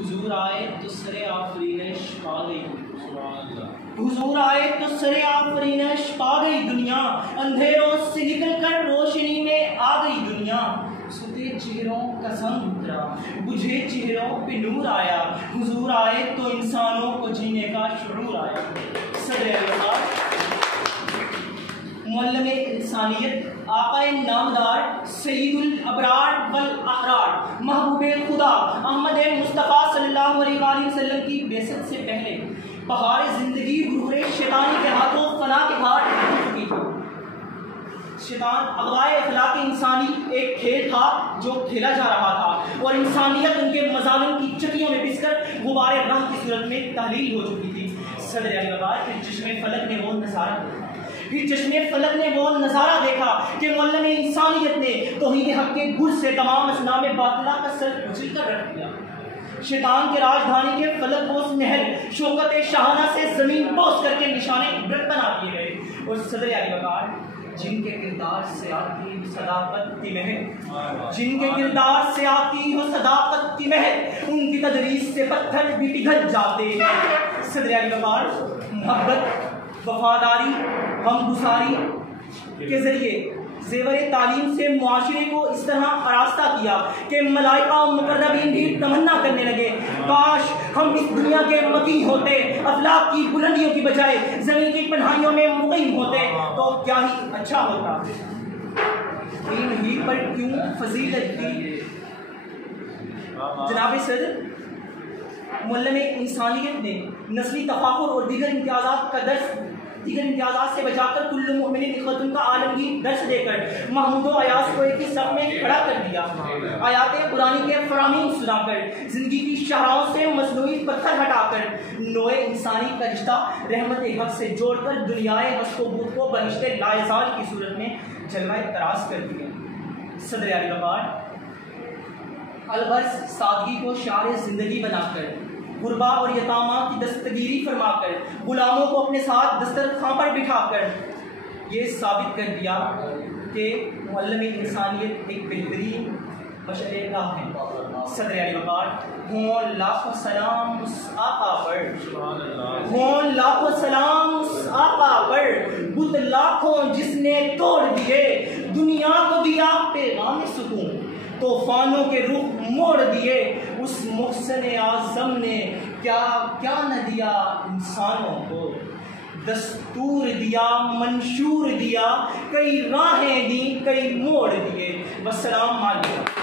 हुजूर आए तो सरे आफरीनश पा गई, हुजूर आए तो सरे आफरीनश पा गई दुनिया, अंधेरों से निकलकर रोशनी में आ गई दुनिया। सुते चेहरों का संग उतरा, बुझे चेहरों पे नूर आया, हुजूर आए तो इंसानों को जीने का शुरूर आया। मुअल्लिम-ए इंसानियत आक़ाए नामदार सय्यिदुल अबरार वल अहरार महबूबे खुदा अहमद मुस्तफ़ा सल्लल्लाहु अलैहि वसल्लम की बेसत से पहले बहार ज़िंदगी गुरूरे शैतानी के हाथों फना के घाट पहुंच चुकी थी। शैतान अगवाए अखलाक इंसानी एक खेल था जो खेला जा रहा था और इंसानियत उनके मज़ालिम की चक्कियों में पिसकर गुबारे राह की सूरत में तहलील हो चुकी थी। सदर अली फिर जिस्मे फलक ने वो नज़ारा देखा, फिर चश्मे फलक ने वो नज़ारा देखा कि मुअल्लिम इंसानियत ने तौहीद हक़ के गुल से तमाम असनाम बातिला का सर कुचल कर रख दिया। शैतान के राजधानी के फलक बोस महल शौकत शाहाना से ज़मीन बोस करके निशाने इबरत बना दिए गए और सदर अली जिनके किरदार से आती हो सदाकत की महक, जिनके किरदार से आती हो सदाकत की महक, उनकी तदरीस से पत्थर भी पिघल जाते। सदर अली मोहब्बत, वफादारी, हमगुसारी के जरिए ज़ेवर तालीम से मुआशरे को इस तरह आरास्ता किया कि मलाइका और मुकर्रबीन भी तमन्ना करने लगे, काश हम इस दुनिया के मकीन होते, अफलाक की बुलंदियों की बजाय ज़मीन की पनाहियों में मुक़ीम होते तो क्या ही अच्छा होता। इन ही पर क्यों फजीलत की जनाब सदर मुअल्लिम इंसानियत ने नस्ली तफाकुर और दीगर इम्तियाज़ात से बचाकर कुल्लु मुमिनिन इख्वतुन का आलमगीर दर्श देकर महमूद व अयाज को एक ही सब में खड़ा कर दिया। आयात कुरानी के फरामीन सुनाकर, जिंदगी की शाहराहों से मसनूई पत्थर हटाकर, नोए इंसानी का रिश्ता रहमत हक़ से जोड़कर दुनियाए मस्कूबूत को बनिश्ते लायज़ाल की सूरत में जलवाए तराश कर दिया। सदर अली अलबर्स सादगी को शार ज़िंदगी बनाकर, गुरबा और यतामा की दस्तगीरी फरमाकर, गुलामों को अपने साथ दस्तरखां पर बिठाकर ये साबित कर दिया कि मुअल्लिम इंसानियत एक बेहतरीन मशअले राह है। सदर अली हों लाखों सलाम उस आका पर, हों लाखों सलाम उस आका पर, बुत लाखों जिसने तोड़ दिए, दुनिया को दिया पैगाम सुकून, तूफानों के रुख मोड़ दिए, उस मुहसिन आज़म ने क्या क्या न दिया इंसानों को, दस्तूर दिया, मंशूर दिया, कई राहें दी, कई मोड़ दिए। वस्सलाम अलैकुम।